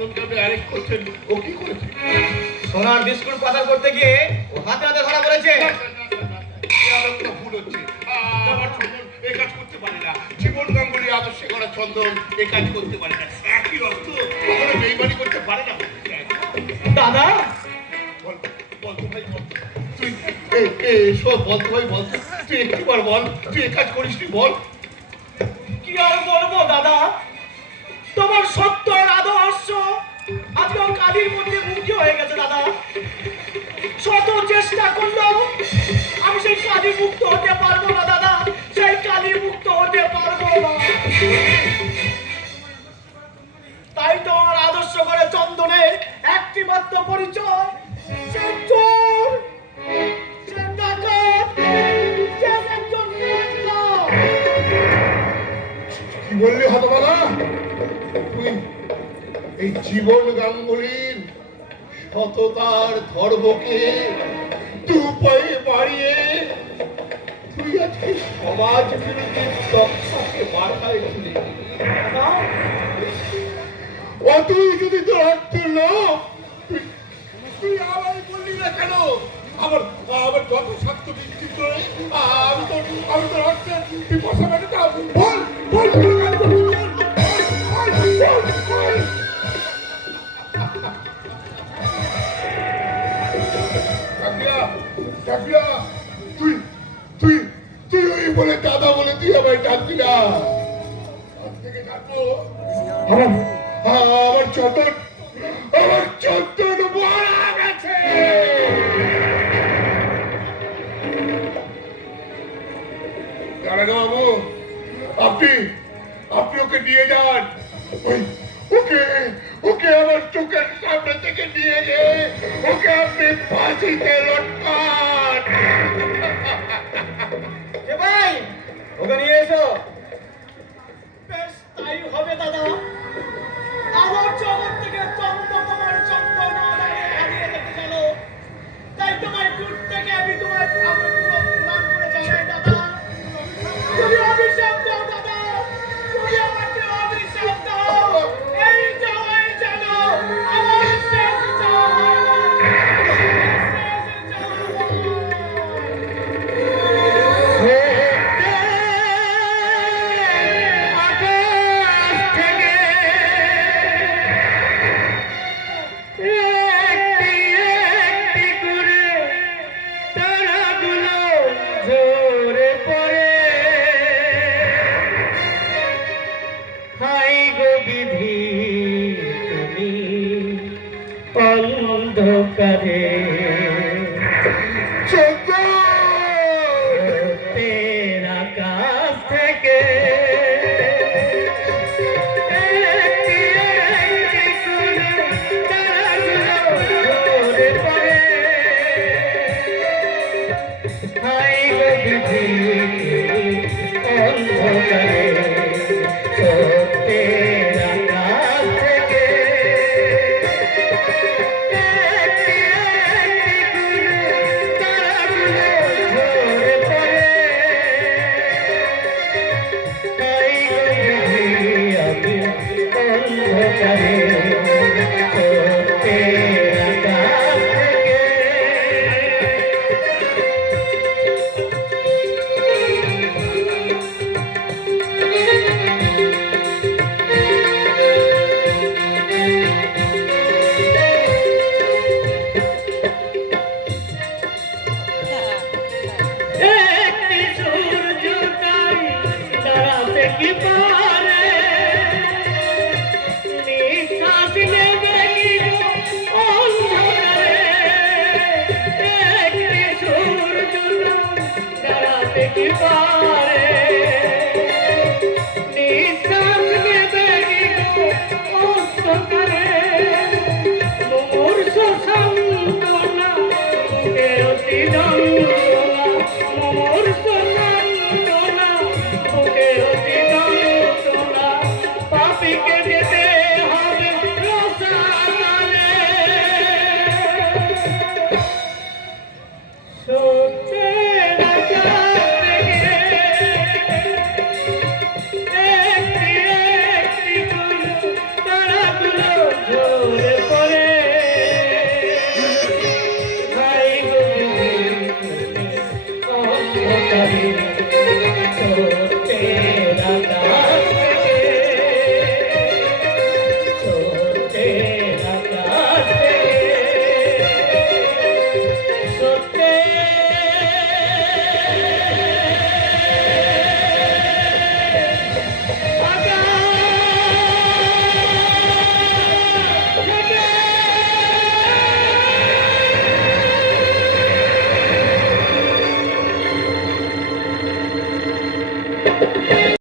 চন্দনকে আরেক করছেন, ও কি করেছে? সোনার বিস্কুট পাচার করতে গিয়ে ও হাতে হাতে ধরা পড়েছে। ভুল হচ্ছে, আমার চন্দন এই কাজ করতে পারে না। জীবন গাঙ্গুলি আদর্শে করা চন্দন এই কাজ করতে পারে না। একই রক্ত কখনো বেইমানি করতে পারে না। দাদা বলতো ভাই, বল তুই সব বলতো ভাই, বল তুই একটিবার বল, তুই এই কাজ করিস নি, বল। কি আর বলবো দাদা, তোমার সত্য আর আদর্শ আজকাল কালির মধ্যে মুখী হয়ে গেছে দাদা। শত চেষ্টা করলেও আমি সেই কালি মুক্ত হতে পারবো না দাদা, সেই কালি মুক্ত হতে পারবো না। তাই তোমার আদর্শ করে চন্দনের একটি মাত্র পরিচয়, সে চোর, সে ডাকাত, সে একজন নেতা। কি বললি হতবালা? তুই এই জীবন গাঙ্গুলির সততার ধর্মকে দুপায়ে বাড়িয়ে তুই আজকে সমাজ বিরোধী দক্ষাকে মাথায় তুলে দিলি। অতই যদি তোর অর্থ লোক, তুই আবার বললি না কেন? আমার আমার যত স্বার্থ বিস্তৃত, আমি তোর অর্থের বিপসা মেটাটা বল বল বল বল। তুই তুই তুই ওই বলে দাদা বলে তুই আমায় ডাকবি না। আজ থেকে ডাকবো আমার চন্দন, আমার চন্দন মারা গেছে। বাবু, আপনি আপনি ওকে নিয়ে যান, ওকে ওকে আমার চোখের সামনে থেকে নিয়ে গিয়ে ওকে আপনি ফাঁসিতে লটকান। ভাই ওকে নিয়ে এসো। বেশ তাই হবে দাদা। আমার জগৎ থেকে চন্দ্র তোমার চন্দ্র না হারিয়ে যেতে চলো, তাই তোমার দূর থেকে আমি তোমার প্রণাম করে জানাই দাদা। তুমি অভিশাপ দাও দাদা, তুমি আমাকে অভিশাপ দাও। এই যাওয়াই যেন আমার শেষ যাওয়া। অন্ধকারে তের আকাশ থেকে অন্ধকারে পাপিকে যেতে